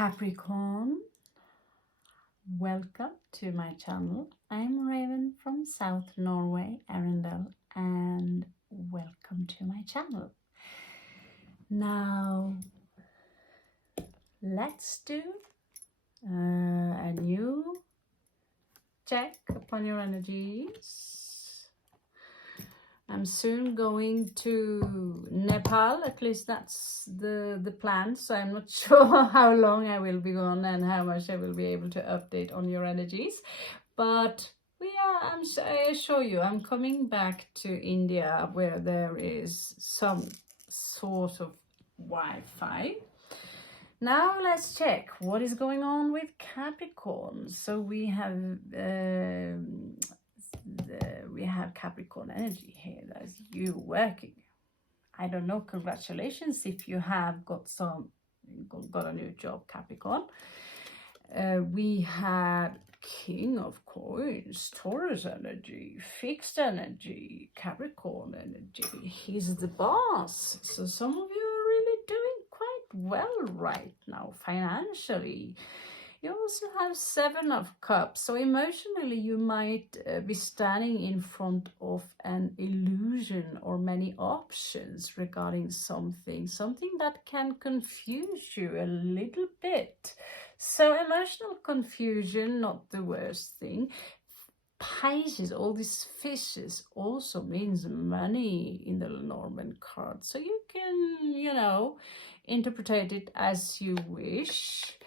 Capricorn, welcome to my channel. I'm Raven from South Norway, Arendal, and welcome to my channel. Now, let's do a new check upon your energies. I'm soon going to Nepal, at least that's the plan, so I'm not sure how long I will be gone and how much I will be able to update on your energies. But I assure you, I'm coming back to India where there is some sort of Wi-Fi. Now let's check what is going on with Capricorn. So we have Capricorn energy here. That's you working. I don't know. Congratulations if you have got a new job, Capricorn. We had King of Coins, Taurus energy, fixed energy, Capricorn energy. He's the boss. So some of you are really doing quite well right now financially. You also have 7 of Cups, so emotionally you might be standing in front of an illusion or many options regarding something that can confuse you a little bit. So emotional confusion, not the worst thing. Pisces, all these fishes, also means money in the Norman card, so you can, interpret it as you wish.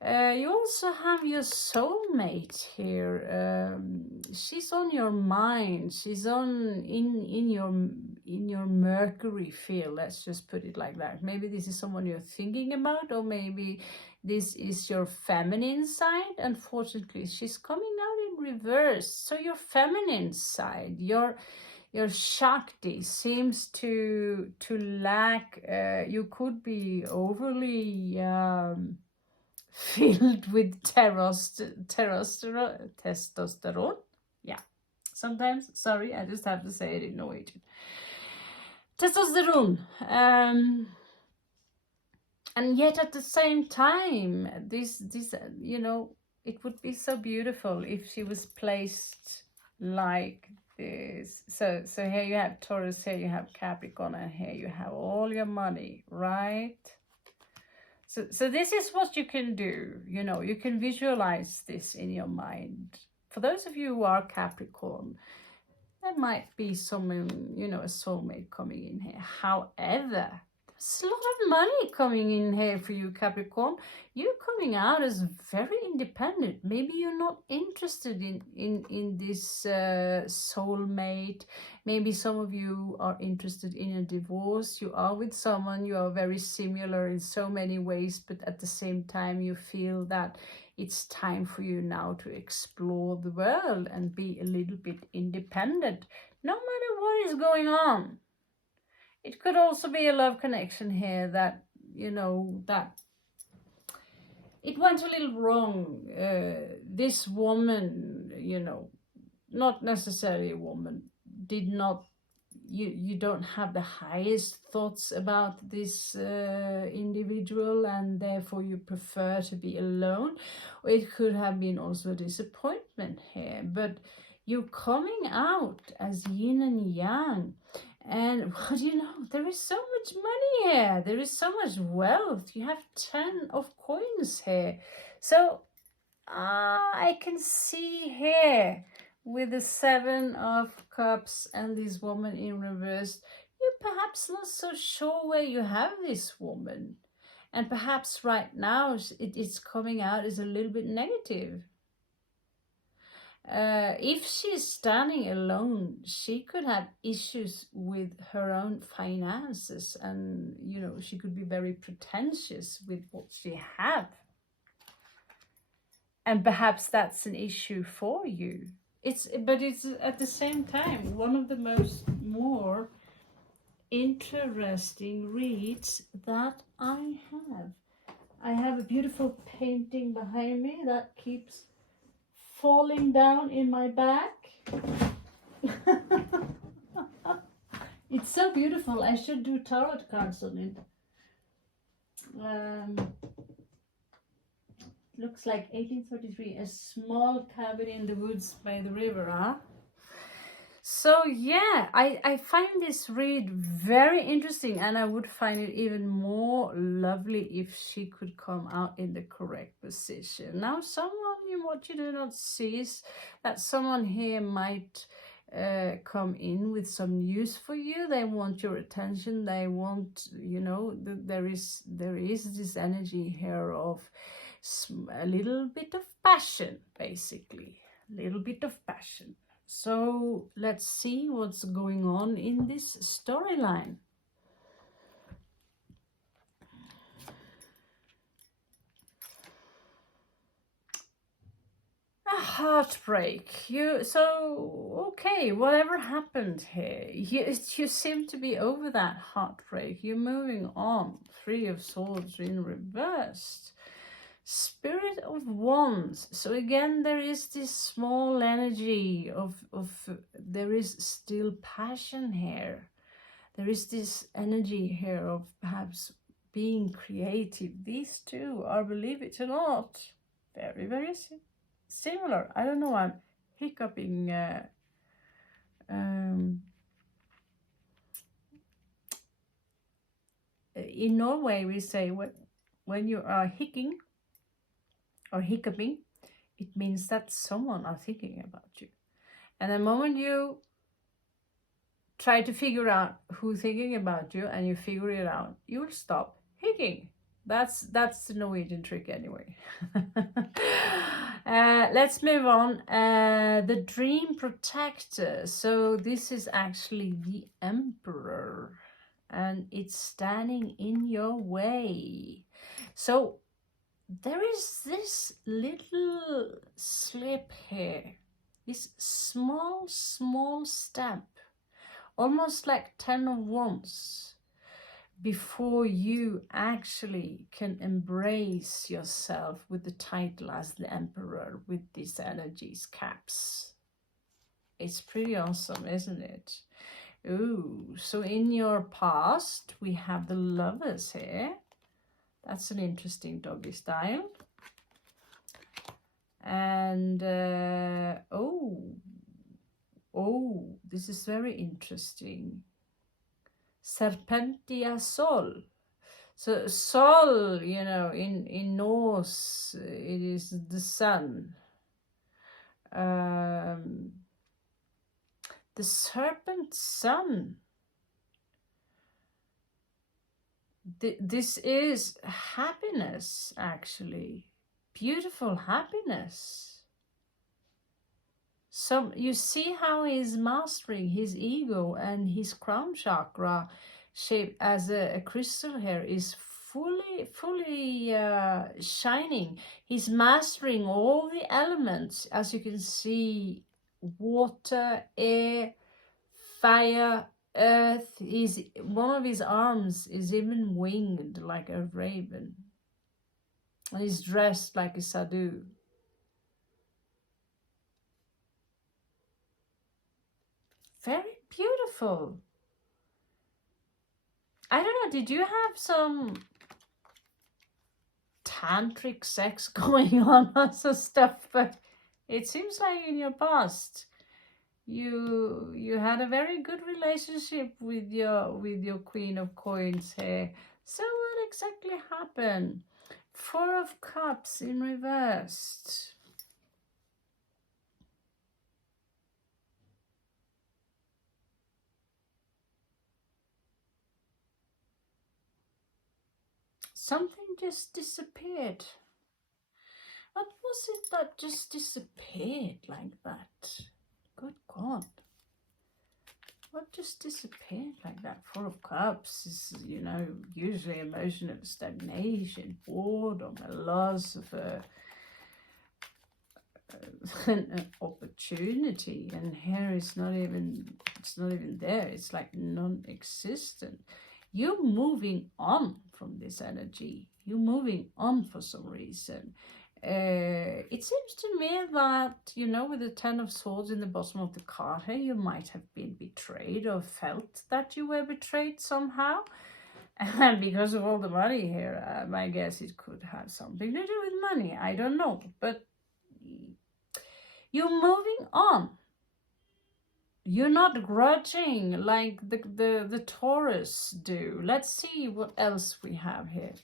You also have your soulmate here. She's on your mind. She's in your Mercury field. Let's just put it like that. Maybe this is someone you're thinking about, or maybe this is your feminine side. Unfortunately, she's coming out in reverse. So your feminine side, your Shakti seems to lack. You could be overly filled with testosterone. Yeah, sometimes, sorry, I just have to say it in Norwegian. Testosterone. And yet at the same time, this it would be so beautiful if she was placed like this. So here you have Taurus, here you have Capricorn, and here you have all your money, right? So this is what you can do, you can visualize this in your mind. For those of you who are Capricorn, there might be someone, a soulmate coming in here. However, there's a lot of money coming in here for you, Capricorn. You're coming out as very independent. Maybe you're not interested in this soulmate. Maybe some of you are interested in a divorce. You are with someone, you are very similar in so many ways, but at the same time you feel that it's time for you now to explore the world and be a little bit independent, no matter what is going on. It could also be a love connection here that, that it went a little wrong. This woman, not necessarily a woman, did not, you don't have the highest thoughts about this individual, and therefore you prefer to be alone. Or it could have been also a disappointment here, but you're coming out as yin and yang. And what do you know? There is so much money here. There is so much wealth. You have 10 of coins here. So I can see here with the 7 of Cups and this woman in reverse, you're perhaps not so sure where you have this woman. And perhaps right now it's coming out as a little bit negative. If she's standing alone, she could have issues with her own finances, and she could be very pretentious with what she have. And perhaps that's an issue for you. But it's at the same time one of the more interesting reads that I have. I have a beautiful painting behind me that keeps falling down in my back. It's so beautiful. I should do tarot cards on it. looks like 1833, a small cabin in the woods by the river, huh? So yeah, I find this read very interesting, and I would find it even more lovely if she could come out in the correct position. Now, what you do not see is that someone here might come in with some news for you. They want your attention. They want, there is this energy here of a little bit of passion, basically, a little bit of passion. So let's see what's going on in this storyline. A heartbreak. Okay, whatever happened here? You seem to be over that heartbreak. You're moving on. 3 of Swords in reversed. Spirit of Wands. So again, there is this small energy of there is still passion here. There is this energy here of perhaps being creative. These two are, believe it or not, very, very similar. I don't know, I'm hiccuping. In Norway, we say when you are hicking or hiccuping, it means that someone are thinking about you. And the moment you try to figure out who's thinking about you and you figure it out, you will stop hicking. That's the Norwegian trick anyway. Let's move on. The Dream Protector. So this is actually the Emperor, and it's standing in your way. So there is this little slip here, this small step, almost like 10 of Wands, before you actually can embrace yourself with the title as the Emperor with these energies, caps. It's pretty awesome, isn't it? Ooh, so in your past, we have the Lovers here. That's an interesting doggy style. And, this is very interesting. Serpentia Sol. So Sol, in Norse, it is the sun. The serpent sun. This is happiness, actually. Beautiful happiness. You see how he's mastering his ego, and his crown chakra, shaped as a crystal here, is fully shining. He's mastering all the elements, as you can see: water, air, fire, earth. One of his arms is even winged like a raven, and he's dressed like a sadhu. Very beautiful. I don't know, did you have some tantric sex going on or some stuff? But it seems like in your past you had a very good relationship with your Queen of Coins here. So what exactly happened? 4 of Cups in reversed. Something just disappeared. What was it that just disappeared like that? Good God. What just disappeared like that? 4 of Cups is, usually emotional stagnation, boredom, a loss of an opportunity. And here it's not even there. It's like non-existent. You're moving on from this energy. You're moving on for some reason. It seems to me that, with the 10 of Swords in the bottom of the card here, you might have been betrayed or felt that you were betrayed somehow. And because of all the money here, my guess it could have something to do with money. I don't know. But you're moving on. You're not grudging like the Taurus do. Let's see what else we have here.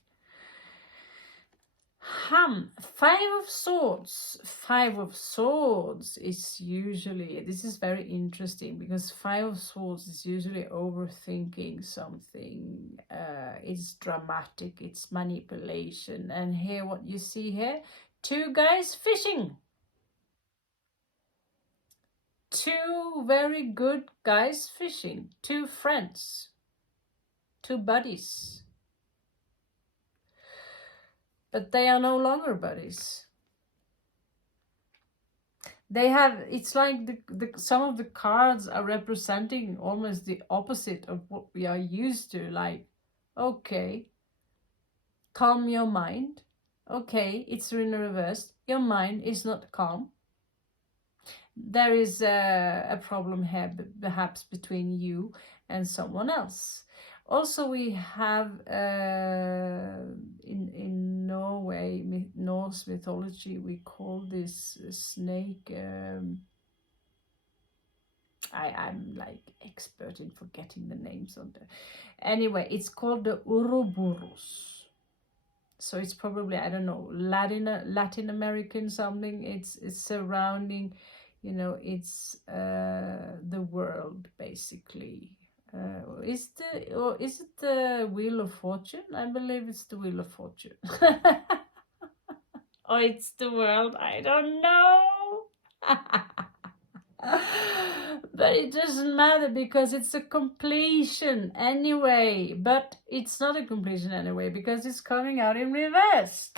Five of Swords. Five of Swords is usually, this is very interesting because Five of Swords is usually overthinking something. It's dramatic, it's manipulation. And here, what you see here, two guys fishing. Two very good guys fishing. Two friends. Two buddies. But they are no longer buddies. They have, it's like some of the cards are representing almost the opposite of what we are used to. Like, okay, calm your mind. Okay, it's in reverse. Your mind is not calm. There is a problem here, perhaps between you and someone else. Also, we have in Norway, Norse mythology, we call this snake. I'm like expert in forgetting the names of the. Anyway, it's called the Ouroboros. So it's probably, I don't know, Latin American something. It's surrounding, you know, it's the world basically. Is it the Wheel of Fortune? I believe it's the Wheel of Fortune. Or it's the world, I don't know. But it doesn't matter because it's a completion anyway. But it's not a completion anyway because it's coming out in reverse.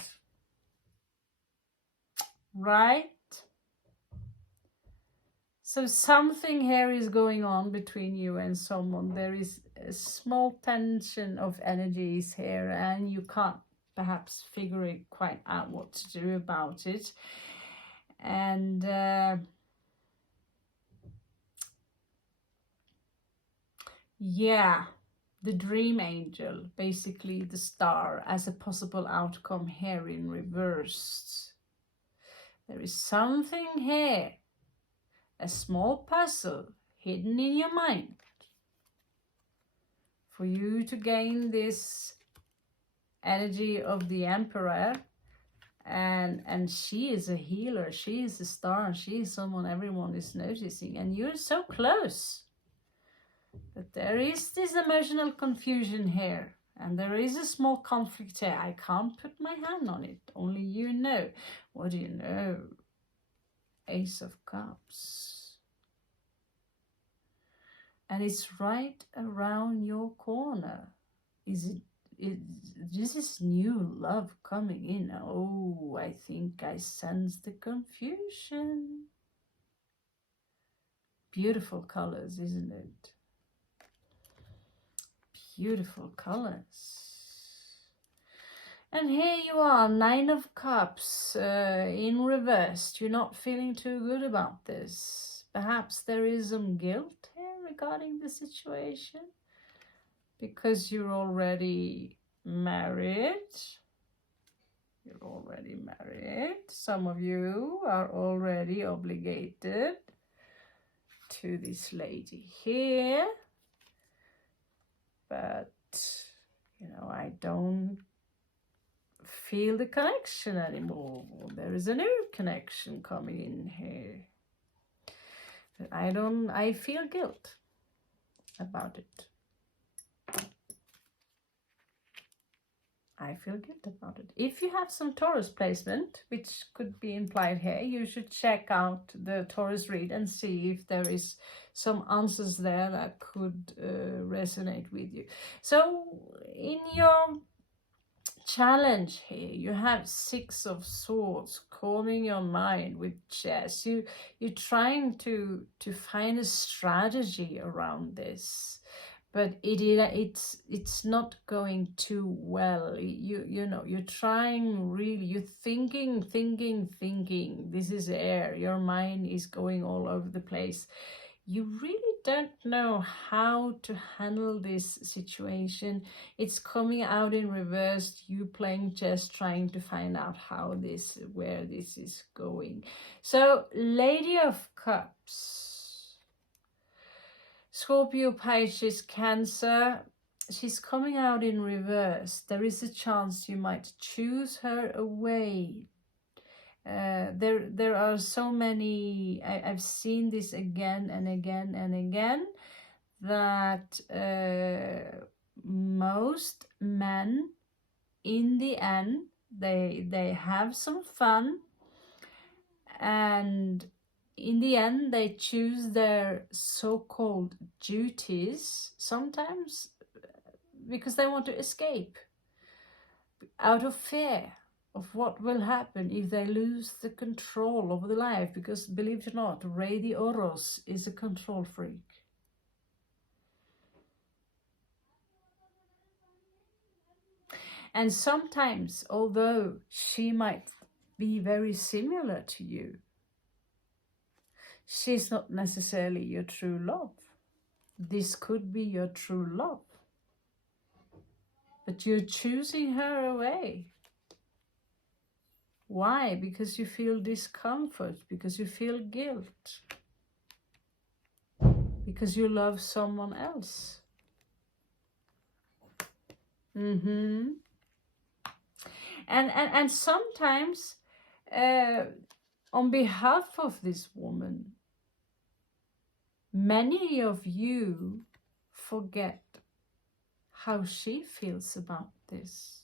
Right? So something here is going on between you and someone. There is a small tension of energies here and you can't perhaps figure it quite out what to do about it. And yeah, the dream angel, basically the star, as a possible outcome here in reverse. There is something here, a small puzzle hidden in your mind for you to gain this energy of the Emperor. And she is a healer, she is a star, she is someone everyone is noticing, and you're so close. But there is this emotional confusion here, and there is a small conflict here. I can't put my hand on it, only you know. What do you know? Ace of Cups. And it's right around your corner. This is new love coming in. Oh, I think I sense the confusion. Beautiful colors, isn't it? Beautiful colors. And here you are, Nine of Cups in reverse. You're not feeling too good about this. Perhaps there is some guilt here regarding the situation because you're already married. You're already married. Some of you are already obligated to this lady here. But, you know, I don't feel the connection anymore. There is a new connection coming in here. But I feel guilt about it. I feel guilt about it. If you have some Taurus placement, which could be implied here, you should check out the Taurus read and see if there is some answers there that could resonate with you. So in your challenge here, you have Six of Swords, calming your mind with chess. You're trying to find a strategy around this. But it's not going too well. You know, you're trying really, you're thinking. This is air. Your mind is going all over the place. you really don't know how to handle this situation. It's coming out in reverse, you playing chess, trying to find out where this is going. So, Lady of Cups, Scorpio, Pisces, Cancer, she's coming out in reverse. There is a chance you might choose her away. There are so many, I've seen this again and again and again, that most men, in the end, they have some fun, and in the end they choose their so-called duties, sometimes because they want to escape, out of fear of what will happen if they lose the control over the life. Because believe it or not, Ray the Oros is a control freak. And sometimes, although she might be very similar to you, she's not necessarily your true love. This could be your true love, but you're choosing her away. Why? Because you feel discomfort, because you feel guilt, because you love someone else. And sometimes, on behalf of this woman, many of you forget how she feels about this.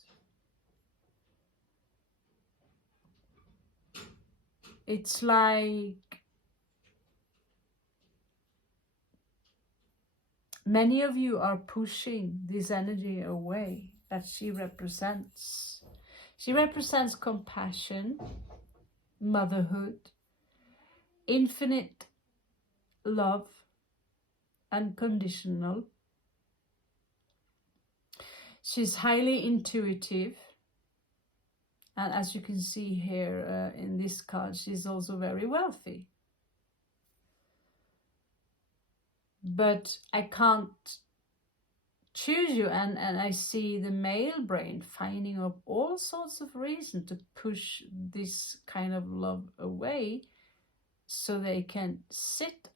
It's like many of you are pushing this energy away that she represents. She represents compassion, motherhood, infinite love, unconditional. She's highly intuitive. And as you can see here in this card, she's also very wealthy. But I can't choose you, and I see the male brain finding up all sorts of reasons to push this kind of love away so they can sit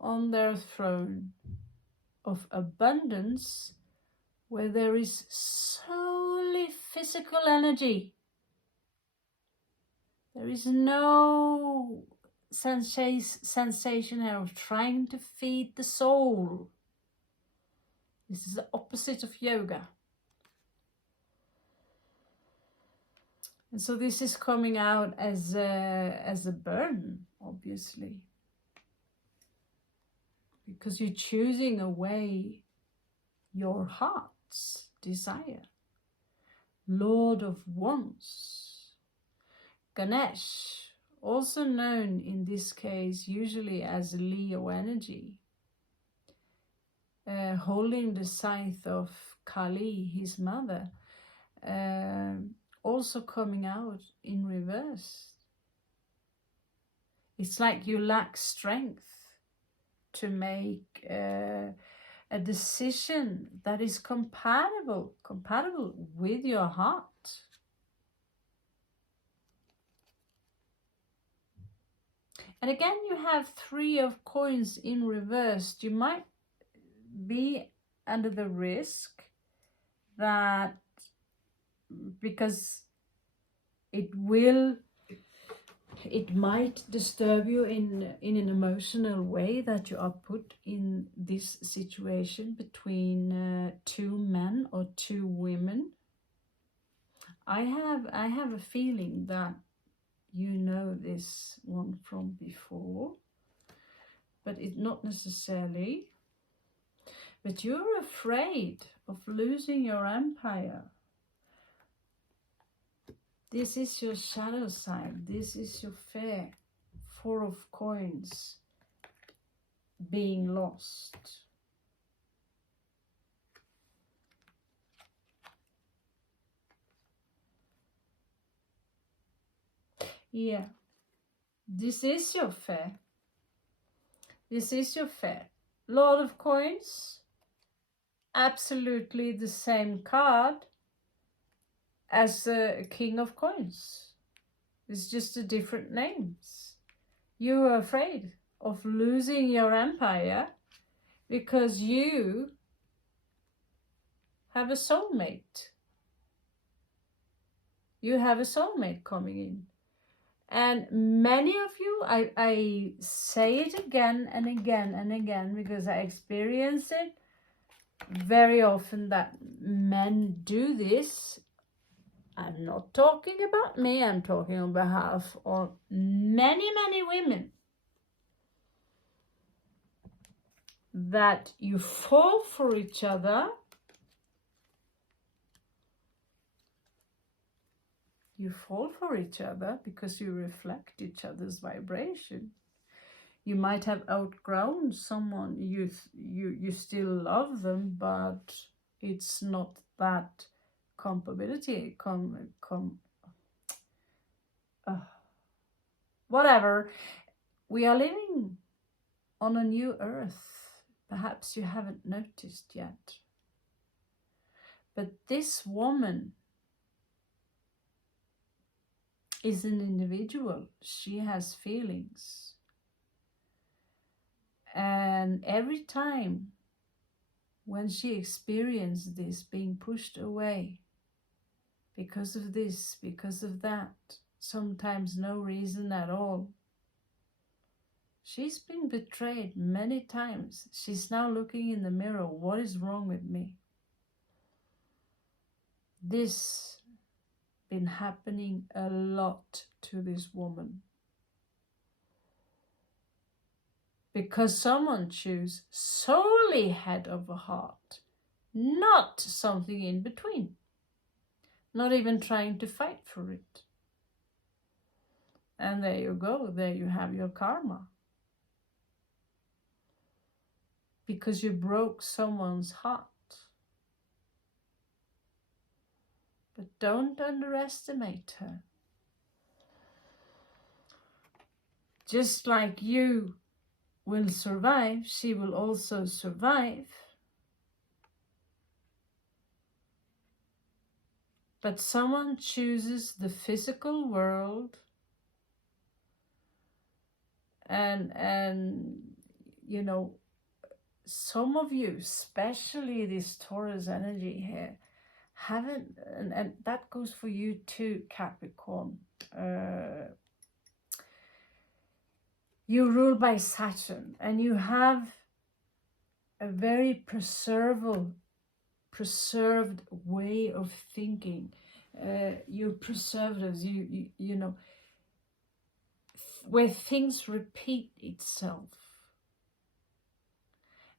on their throne of abundance where there is solely physical energy. There is no sensation of trying to feed the soul. This is the opposite of yoga. And so this is coming out as a burden, obviously. Because you're choosing away your heart's desire. Lord of Wands. Ganesh, also known in this case usually as Leo energy, holding the scythe of Kali, his mother, also coming out in reverse. It's like you lack strength to make a decision that is compatible with your heart. And again, you have 3 of coins in reverse. You might be under the risk that, because it might disturb you in an emotional way, that you are put in this situation between 2 men or 2 women. I have a feeling that you know this one from before, but it's not necessarily. But you're afraid of losing your empire. This is your shadow side. This is your fear. 4 of coins being lost. Yeah, this is your fear. This is your fair. Lord of Coins, absolutely the same card as the King of Coins. It's just a different names. You are afraid of losing your empire because you have a soulmate. You have a soulmate coming in. And many of you, I say it again and again and again because I experience it very often that men do this. I'm not talking about me, I'm talking on behalf of many, many women. That you fall for each other. You fall for each other because you reflect each other's vibration. You might have outgrown someone, you still love them, but it's not that compatibility, whatever. We are living on a new earth. Perhaps you haven't noticed yet. But this woman is an individual. She has feelings. And every time when she experienced this, being pushed away because of this, because of that, sometimes no reason at all, she's been betrayed many times. She's now looking in the mirror. What is wrong with me? This been happening a lot to this woman. Because someone choose solely head over heart, not something in between. Not even trying to fight for it. And there you go, there you have your karma. Because you broke someone's heart. But don't underestimate her. Just like you will survive, she will also survive. But someone chooses the physical world and you know, some of you, especially this Taurus energy here, haven't, and that goes for you too, Capricorn. You rule by Saturn and you have a very preserved way of thinking. You're preservatives, you know, where things repeat itself.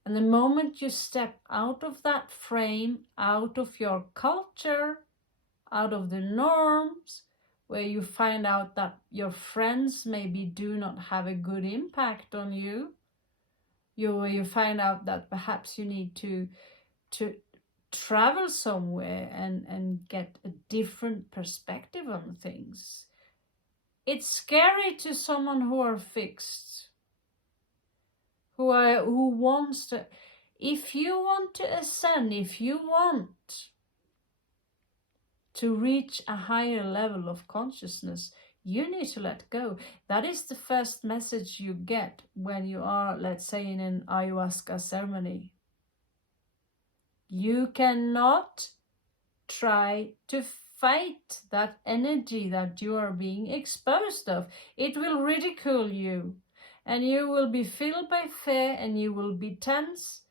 And the moment you step out of that frame, out of your culture, out of the norms, where you find out that your friends maybe do not have a good impact on you, you find out that perhaps you need to travel somewhere and get a different perspective on things. It's scary to someone who are fixed, who wants to. If you want to ascend, if you want to reach a higher level of consciousness, you need to let go. That is the first message you get when you are, let's say, in an ayahuasca ceremony. You cannot try to fight that energy that you are being exposed of. It will ridicule you and you will be filled by fear and you will be tense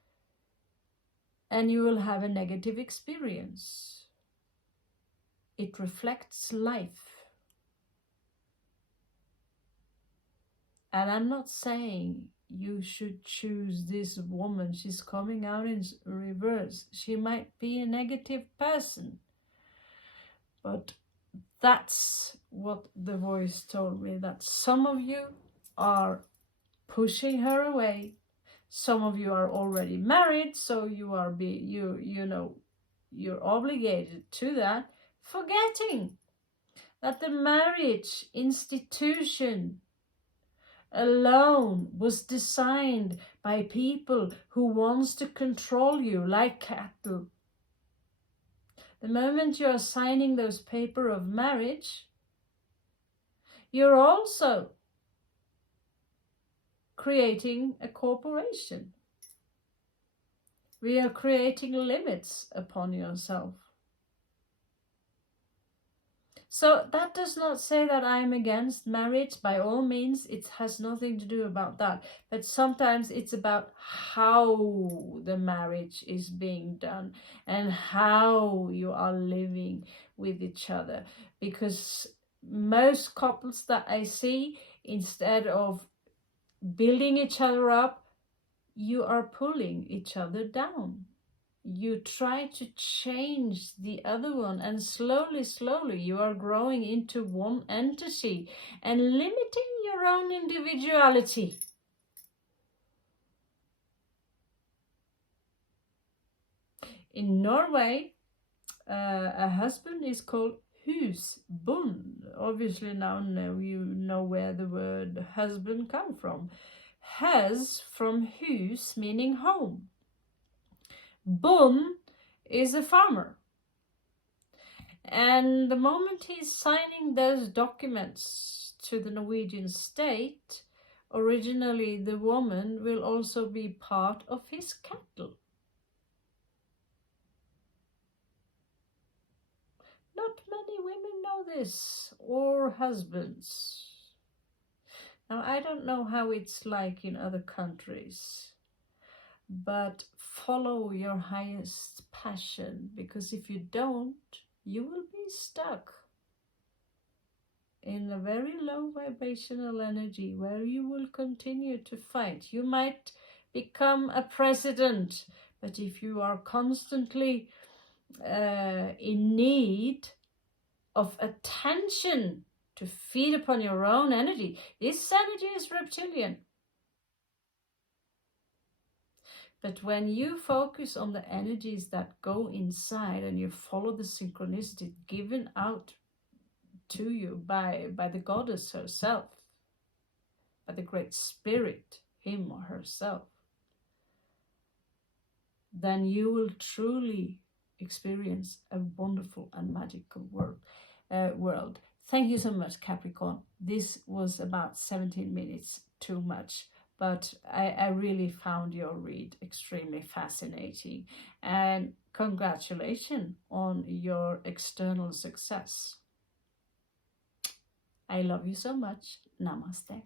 and you will have a negative experience. It reflects life. And I'm not saying you should choose this woman. She's coming out in reverse. She might be a negative person. But that's what the voice told me, that some of you are pushing her away. Some of you are already married, so you are you're obligated to that, forgetting that the marriage institution alone was designed by people who wants to control you like cattle. The moment you are signing those papers of marriage, you're also creating a corporation. We are creating limits upon yourself. So that does not say that I'm against marriage. By all means, it has nothing to do about that. But sometimes it's about how the marriage is being done and how you are living with each other. Because most couples that I see, instead of building each other up, you are pulling each other down. You try to change the other one, and slowly you are growing into one entity and limiting your own individuality. In Norway, a husband is called husbond. Obviously now you know where the word husband come from. Hus from hus, meaning home. Bond is a farmer. And the moment he's signing those documents to the Norwegian state, originally the woman will also be part of his cattle. Not many women know this, or husbands. Now, I don't know how it's like in other countries, but follow your highest passion, because if you don't, you will be stuck in a very low vibrational energy where you will continue to fight. You might become a president, but if you are constantly in need of attention to feed upon your own energy, this energy is reptilian. But when you focus on the energies that go inside and you follow the synchronicity given out to you by the goddess herself, by the great spirit, him or herself, then you will truly experience a wonderful and magical world. Thank you so much, Capricorn. This was about 17 minutes too much, but I really found your read extremely fascinating. And congratulations on your external success. I love you so much. Namaste.